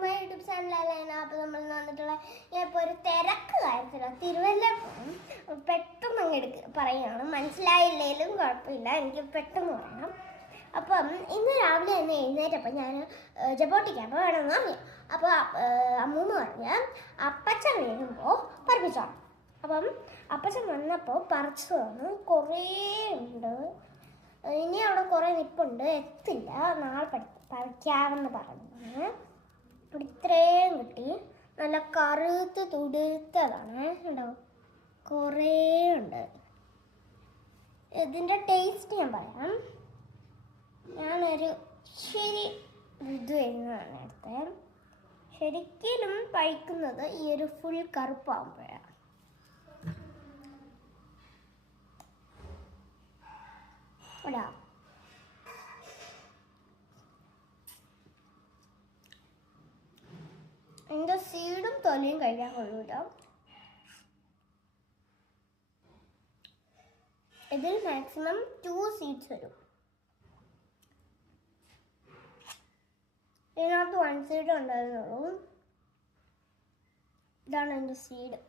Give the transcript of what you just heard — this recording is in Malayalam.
To my YouTube ചാനലല്ല. അപ്പോൾ നമ്മൾ വന്നിട്ടുള്ള ഇപ്പോൾ ഒരു തിരക്ക് കാര്യത്തില്ല, തിരുവല്ല പെട്ടെന്ന് അങ്ങ് പറയുകയാണ്. മനസ്സിലായില്ലേലും കുഴപ്പമില്ല, എനിക്ക് പെട്ടെന്ന് പറയണം. അപ്പം ഇന്ന് രാവിലെ തന്നെ എഴുന്നേറ്റപ്പോൾ ഞാൻ ജബോട്ടിക്കാൻ വേണമെന്ന് പറഞ്ഞു. അപ്പോൾ അമ്മൂമ്മ പറഞ്ഞ് അപ്പച്ചൻ വീഴുമ്പോൾ പറിപ്പിച്ചോണം. അപ്പം അപ്പച്ചൻ വന്നപ്പോൾ പറിച്ചു തന്നു. കുറേ ഉണ്ട്, ഇനി അവിടെ കുറേ നിപ്പുണ്ട്, എത്തില്ല, നാളെ പറിക്കാമെന്ന് പറഞ്ഞു. ഇത്രയും കിട്ടി. നല്ല കറുത്ത് തുടുത്തതാണ്, ഉണ്ടോ, കുറേ ഉണ്ട്. ഇതിൻ്റെ ടേസ്റ്റ് ഞാൻ പറയാം. ഞാനൊരു ശരി ഇത് വരുന്നതാണ് എടുത്തത്. ശരിക്കും പഴിക്കുന്നത് ഈ ഒരു ഫുൾ കറുപ്പാകുമ്പോഴാണ്. ഇടാ, എൻ്റെ സീഡും തൊലിയും കഴിക്കാൻ കൊള്ളൂല. ഇതിൽ മാക്സിമം 2 സീഡ്സ് വരും. ഇതിനകത്ത് 1 സീഡ് ഉണ്ടായിരുന്നുള്ളൂ. ഇതാണ് എൻ്റെ സീഡ്.